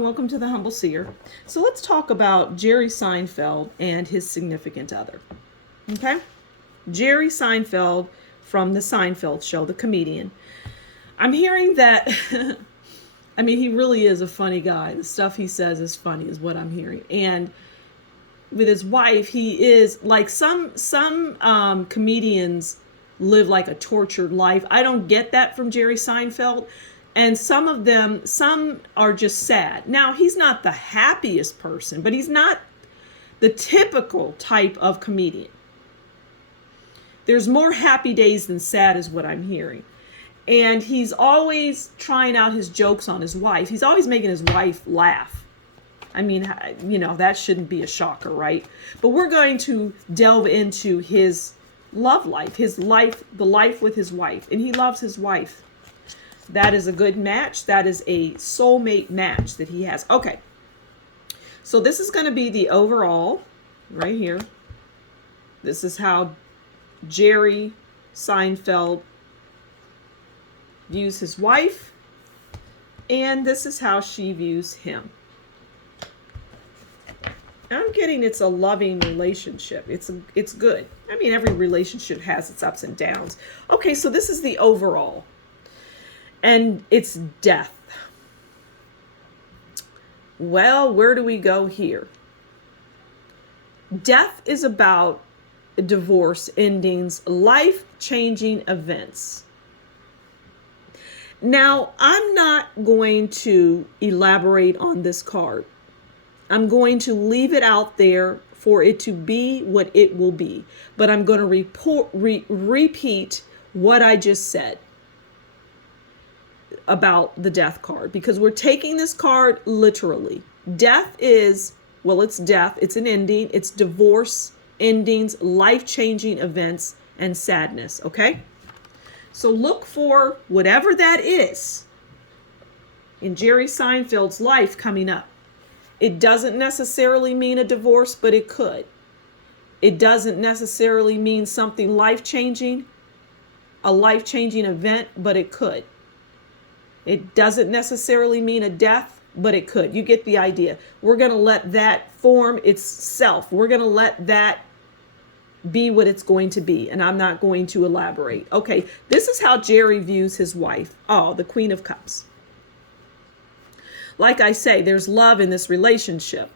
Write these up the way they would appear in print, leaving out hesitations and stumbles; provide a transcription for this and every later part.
Welcome to the Humble Seer. So let's talk about Jerry Seinfeld and his significant other. Okay? Jerry Seinfeld from the Seinfeld show, the comedian. I'm hearing that, he really is a funny guy. The stuff he says is funny, is what I'm hearing. And with his wife, he is like some comedians live like a tortured life. I don't get that from Jerry Seinfeld. And some are just sad. Now, he's not the happiest person, but he's not the typical type of comedian. There's more happy days than sad is what I'm hearing. And he's always trying out his jokes on his wife. He's always making his wife laugh. That shouldn't be a shocker, right? But we're going to delve into his love life, the life with his wife. And he loves his wife. That is a good match. That is a soulmate match that he has. Okay. So this is going to be the overall right here. This is how Jerry Seinfeld views his wife. And this is how she views him. I'm getting it's a loving relationship. It's good. Every relationship has its ups and downs. Okay, so this is the overall. And it's death. Well, where do we go here? Death is about divorce, endings, life-changing events. Now, I'm not going to elaborate on this card. I'm going to leave it out there for it to be what it will be. But I'm going to repeat what I just said about the death card, because we're taking this card literally. Death is, it's death, it's an ending, it's divorce, endings, life-changing events, and sadness, okay? So look for whatever that is in Jerry Seinfeld's life coming up. It doesn't necessarily mean a divorce, but it could. It doesn't necessarily mean something life-changing, a life-changing event, but it could. It doesn't necessarily mean a death, but it could. You get the idea. We're going to let that form itself. We're going to let that be what it's going to be. And I'm not going to elaborate. Okay, this is how Jerry views his wife. Oh, the Queen of Cups. Like I say, there's love in this relationship.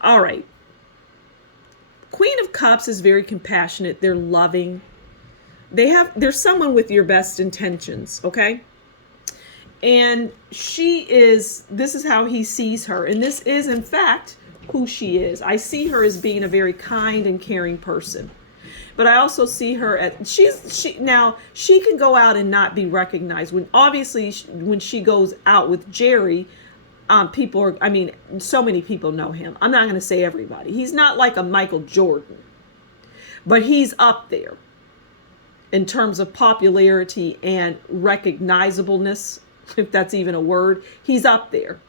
All right. Queen of Cups is very compassionate. They're loving. There's someone with your best intentions, okay? And this is how he sees her. And this is, in fact, who she is. I see her as being a very kind and caring person. But I also see her now she can go out and not be recognized. When she goes out with Jerry, so many people know him. I'm not going to say everybody. He's not like a Michael Jordan, but he's up there in terms of popularity and recognizableness. If that's even a word, he's up there.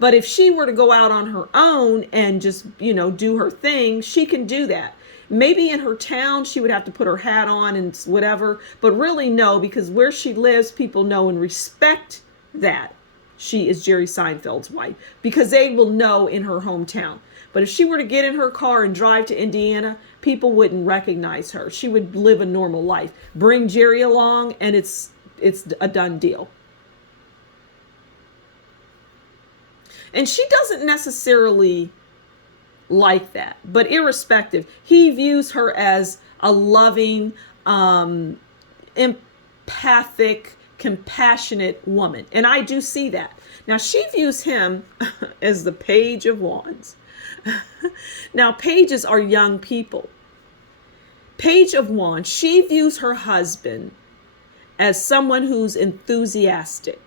But if she were to go out on her own and just, do her thing, she can do that. Maybe in her town, she would have to put her hat on and whatever, but really no, because where she lives, people know and respect that she is Jerry Seinfeld's wife, because they will know in her hometown. But if she were to get in her car and drive to Indiana, people wouldn't recognize her. She would live a normal life. Bring Jerry along and it's a done deal. And she doesn't necessarily like that, but irrespective, he views her as a loving, empathic, compassionate woman. And I do see that. Now, she views him as the Page of Wands. Now, pages are young people. Page of Wands, she views her husband as someone who's enthusiastic.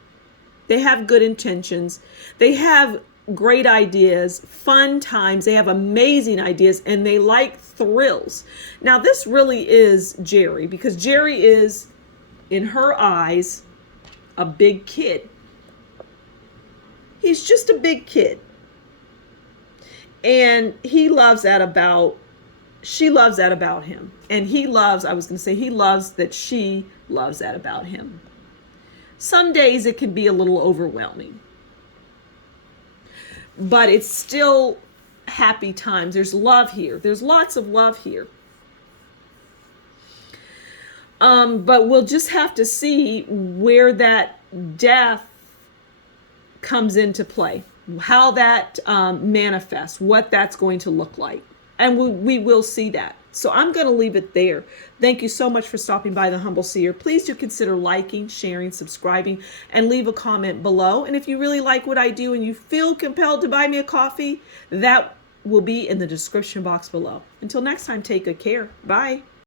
They have good intentions. They have great ideas, fun times. They have amazing ideas, and they like thrills. Now, this really is Jerry, because Jerry is, in her eyes, a big kid. He's just a big kid. And he loves that about, she loves that about him. And he loves that she loves that about him. Some days it can be a little overwhelming. but it's still happy times. There's love here. There's lots of love here. But we'll just have to see where that death comes into play, how that manifests, what that's going to look like. And we will see that. So I'm going to leave it there. Thank you so much for stopping by the Humble Seer. Please do consider liking, sharing, subscribing, and leave a comment below. And if you really like what I do and you feel compelled to buy me a coffee, that will be in the description box below. Until next time, take good care. Bye.